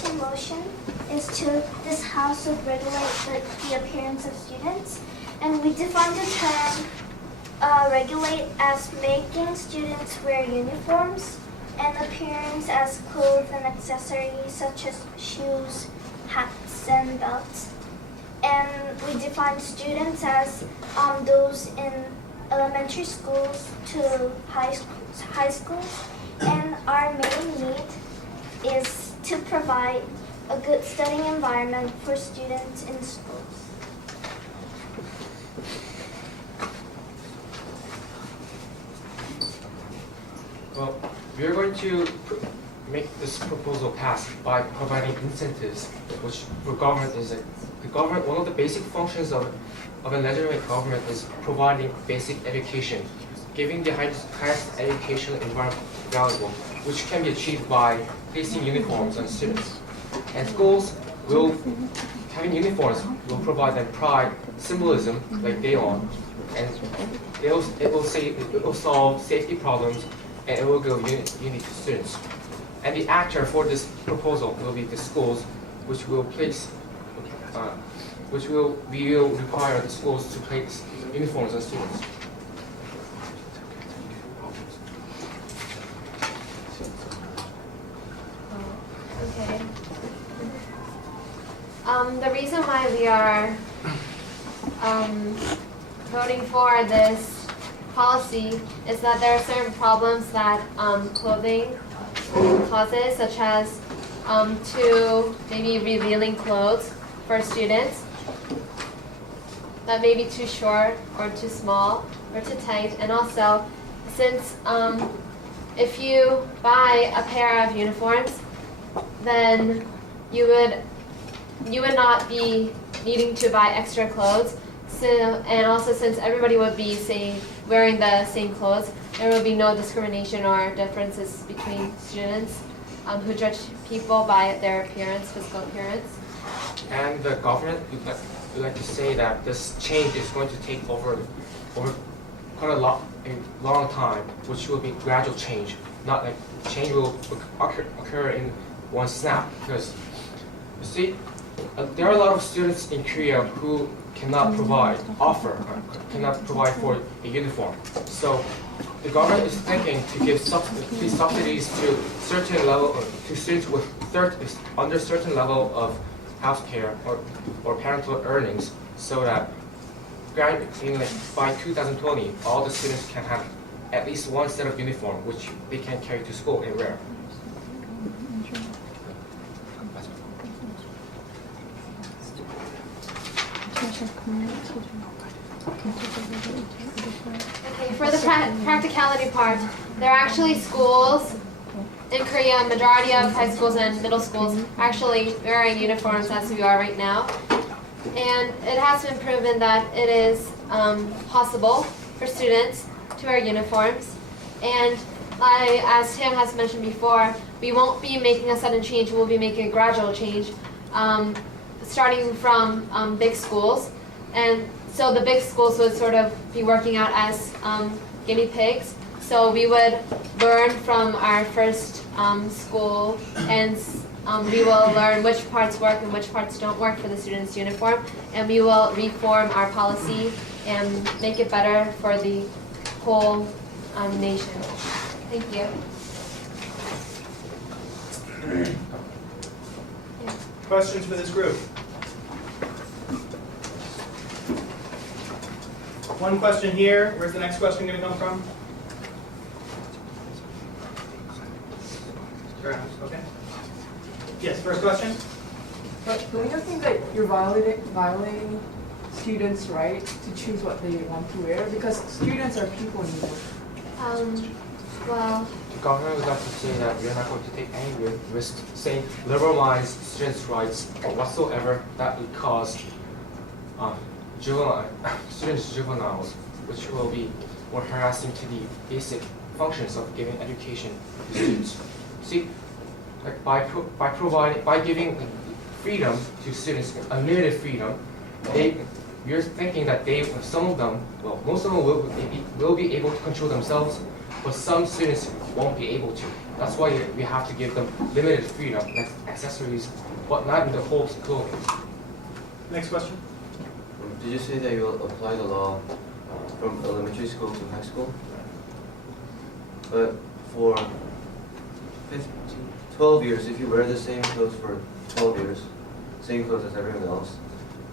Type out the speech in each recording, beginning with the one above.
team motion is to this house would regulate the appearance of students, and we define the term regulate as making students wear uniforms, and appearance as clothes and accessories such as shoes, hats, and belts. And we define students as those in elementary schools to high schools. And our main need is to provide a good studying environment for students in schools. Well, we are going to make this proposal pass by providing incentives, which for government is one of the basic functions of a legitimate government is providing basic education, giving the highest educational environment available, which can be achieved by placing uniforms on students. And schools having uniforms will provide them pride, symbolism, like Daewon, and it will solve safety problems, and it will give unity to students. And the actor for this proposal will be the schools, we will require the schools to place uniforms on students. Okay. The reason why we are voting for this policy is that there are certain problems that clothing causes, such as to maybe revealing clothes for students that may be too short or too small or too tight. And also, since if you buy a pair of uniforms, then you would not be needing to buy extra clothes. So, and also, since everybody would be wearing the same clothes, there will be no discrimination or differences between students who judge people by their appearance, physical appearance. And the government would like to say that this change is going to take over quite a long time, which will be gradual change, not like change will occur in one snap. Because you see, there are a lot of students in Korea who cannot provide for a uniform. So the government is thinking to give subsidies to certain level to students with under certain level of health care or parental earnings, so that by 2020 all the students can have at least one set of uniform which they can carry to school and wear. Okay, for the practicality part, there are actually schools in Korea, majority of high schools and middle schools are actually wearing uniforms as we are right now. And it has been proven that it is possible for students to wear uniforms. And as Tim has mentioned before, we won't be making a sudden change, we'll be making a gradual change, starting from big schools. And so the big schools would sort of be working out as guinea pigs. So we would learn from our first school, and we will learn which parts work and which parts don't work for the students' uniform, and we will reform our policy and make it better for the whole nation. Thank you. Questions for this group? One question here. Where's the next question going to come from? Okay. Yes, first question? But don't you think that you're violating students' right to choose what they want to wear? Because students are people in the world. Well, The government would like to say that we are not going to take any risk saying liberalize students' rights or whatsoever that would cause juveniles, which will be more harassing to the basic functions of giving education to students. See, like by giving freedom to students, unlimited freedom, we're thinking that most of them will be able to control themselves, but some students won't be able to. That's why we have to give them limited freedom, like accessories, but not in the whole clothing. Next question. Did you say that you will apply the law from elementary school to high school? But for 12 years, if you wear the same clothes for 12 years, same clothes as everyone else,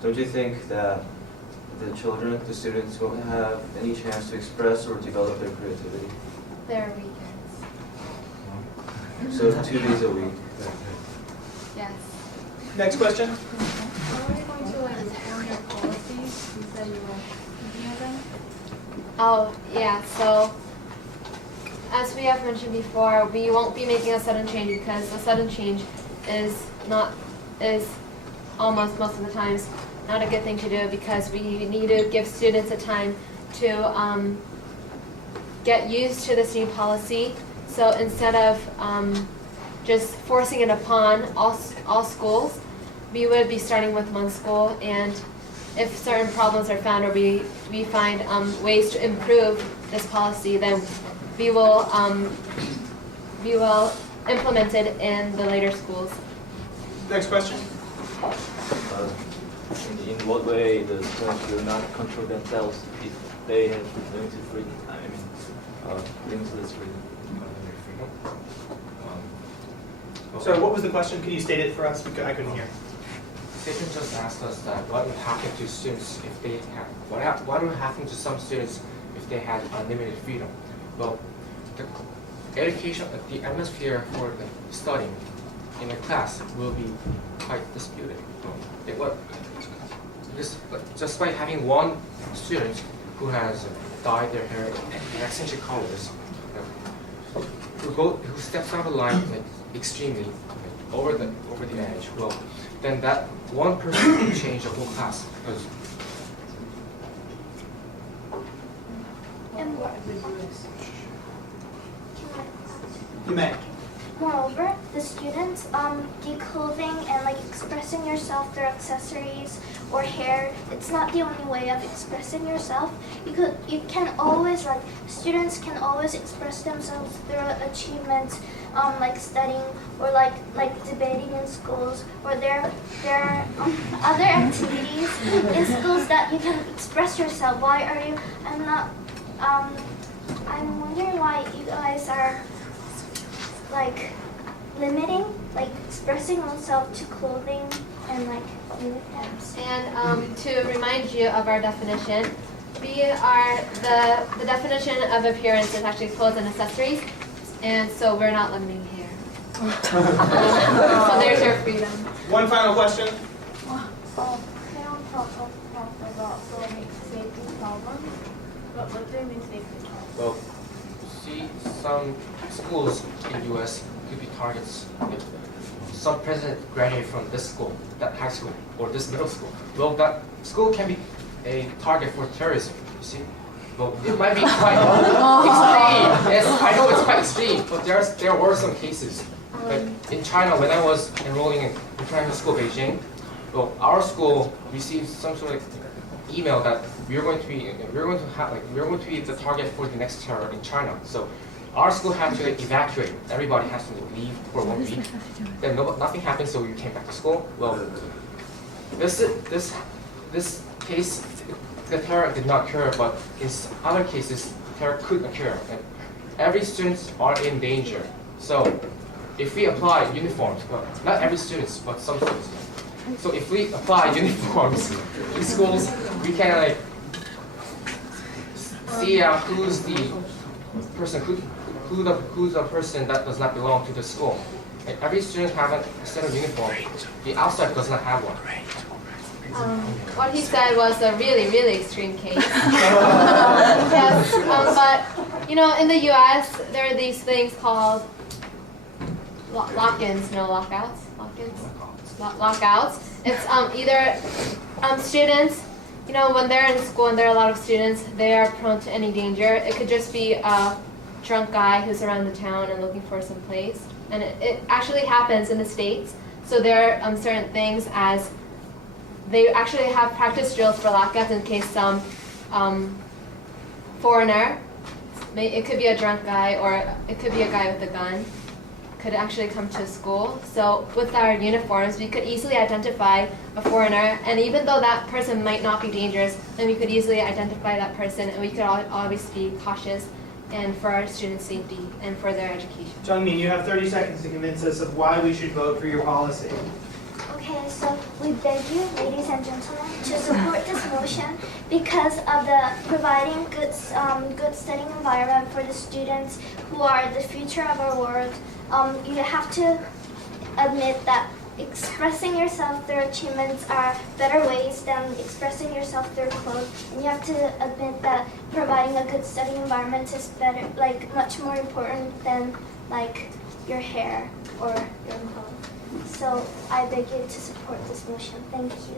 don't you think that the children, the students, won't have any chance to express or develop their creativity? There are weekends. So 2 days a week. Yes. Next question. How are you going to like inform your policies? You said you were thinking of them. Oh, yeah, so as we have mentioned before, we won't be making a sudden change because a sudden change is almost most of the times not a good thing to do because we need to give students a time to get used to this new policy. So instead of just forcing it upon all schools, we would be starting with one school, and if certain problems are found or we find ways to improve this policy, then we will implement it in the later schools. Next question. In what way the students will not control themselves if they have limited freedom? Limitless freedom. So what was the question? Can you state it for us? Because I couldn't hear. Stephen just asked us that what would happen to students if they have what would happen to some students if they had unlimited freedom. Well, the education, the atmosphere for the studying in a class will be quite disputed. Just by having one student who has dyed their hair in eccentric colors, who steps out of line extremely over the edge, well, then that one person can change the whole class. You may. Moreover, the students, declothing and like expressing yourself through accessories or hair, it's not the only way of expressing yourself. You can always, students can always express themselves through achievements, like studying or like debating in schools, or there are other activities in schools that you can express yourself. Why are you, I'm wondering why you guys are limiting, expressing oneself to clothing and uniforms. And to remind you of our definition, the definition of appearance is actually clothes and accessories, and so we're not limiting hair. So there's your freedom. One final question. Parents talk about safety problems. What do you mean safety problems? Well, you see, some schools in the U.S. could be targets. If some president graduated from this school, that high school, or this middle school, well, that school can be a target for terrorism, you see. Well, it might be quite extreme. Yes, I know it's quite extreme, but there were some cases. Like in China, when I was enrolling in private school Beijing, well, our school received some sort of email that we're going to be the target for the next terror in China. So our school had to evacuate. Everybody has to leave for 1 week. Then nothing happened, so we came back to school. Well, this case, the terror did not occur, but in other cases, terror could occur. And every students are in danger. So if we apply uniforms, well, not every students, but some students. So if we apply uniforms in schools, we can see who's the person who's the person that does not belong to the school. And every student have a set of uniform. The outside does not have one. What he said was a really, really extreme case. Yes, but in the U.S. there are these things called lock-ins, no lockouts. Lockouts. It's either students, when they're in school and there are a lot of students, they are prone to any danger. It could just be a drunk guy who's around the town and looking for some place. And it actually happens in the States. So there are certain things as they actually have practice drills for lockouts in case some foreigner, it could be a drunk guy or it could be a guy with a gun, could actually come to school. So with our uniforms, we could easily identify a foreigner, and even though that person might not be dangerous, then we could easily identify that person, and we could always be cautious and for our students' safety and for their education. Jungmin, you have 30 seconds to convince us of why we should vote for your policy. Okay, so we beg you, ladies and gentlemen, to support this motion because of the providing good studying environment for the students who are the future of our world. You have to admit that expressing yourself through achievements are better ways than expressing yourself through clothes. And you have to admit that providing a good studying environment is better, like much more important than like your hair or your clothes. So I beg you to support this motion. Thank you.